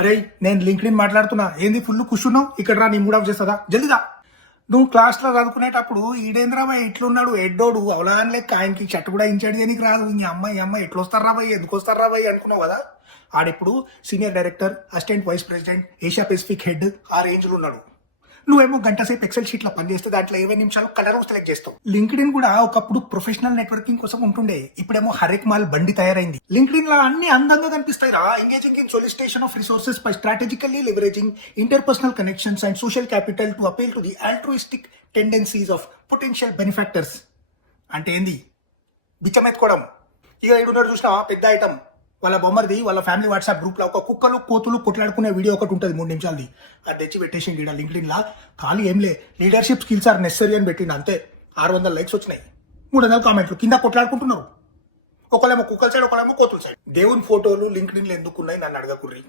అరే నేను లింక్డ్ఇన్ మాట్లాడుతున్నా, ఏంది ఫుల్ కూర్చున్నావు, ఇక్కడ రా, నీ మూడ్ ఆఫ్ చేస్తుందా, జల్దిదా. నువ్వు క్లాస్లో చదువుకునేటప్పుడు ఈడేంద్రా బాయ్ ఇట్లున్నాడు ఎడ్డోడు అవలాన్ లెక్క, ఆయనకి చెట్టు కూడా ఇంచాడు చేయనికి రాదు, ఈ అమ్మాయి ఎట్లా వస్తారా బాయ్, ఎందుకు వస్తారా బాయ్ అనుకున్నావు కదా. ఆడిప్పుడు senior director, assistant vice president, Asia Pacific head ఆ రేంజ్లో ఉన్నాడు. నువ్వేమో గంట సేపు ఎక్సెల్ షీట్ లో పనిచేస్తే దాంట్లో 20 నిమిషాలు కలర్ సెలెక్ట్ చేస్తావు. లింక్డ్ఇన్ కూడా ఒకప్పుడు ప్రొఫెషనల్ నెట్వర్కింగ్ కోసం ఉంటుండే, ఇప్పుడేమో హరెక్ మాల్ బండి తయారైంది. లింక్డ్ఇన్ లో అన్ని అందంగా కనిపిస్తాయి రా, engaging in solicitation of resources by strategically leveraging interpersonal connections and social capital to appeal to the altruistic tendencies of potential benefactors. అంటే ఏంది, బిచ్చమెత్తుకోవడం. ఇక ఏడున్నర చూసినావా పెద్ద ఐటమ్, వాళ్ళ బొమ్మరిది వాళ్ళ ఫ్యామిలీ వాట్సాప్ గ్రూప్ లో ఒక కుక్కలు కోతులు కొట్లాడుకునే వీడియో ఒకటి ఉంటుంది 3 నిమిషాలది, అది తెచ్చి పెట్టేసింది ఇక్కడ లింక్డ్ఇన్ లా. ఖాళీ ఏం లే, లీడర్షిప్ స్కిల్స్ ఆర్ నెసరీ అని పెట్టింది అంతే. 600 లైక్స్ వచ్చినాయి, 300 కామెంట్లు, కింద కొట్లాడుకుంటున్నారు. ఒకళ్ళేమో కుక్కల సైడ్, ఒకళ్ళేమో కోతుల సైడ్. దేవుని ఫోటోలు లింక్డ్ఇన్ లో ఎందుకున్నాయి నన్ను అడగకుర్రి.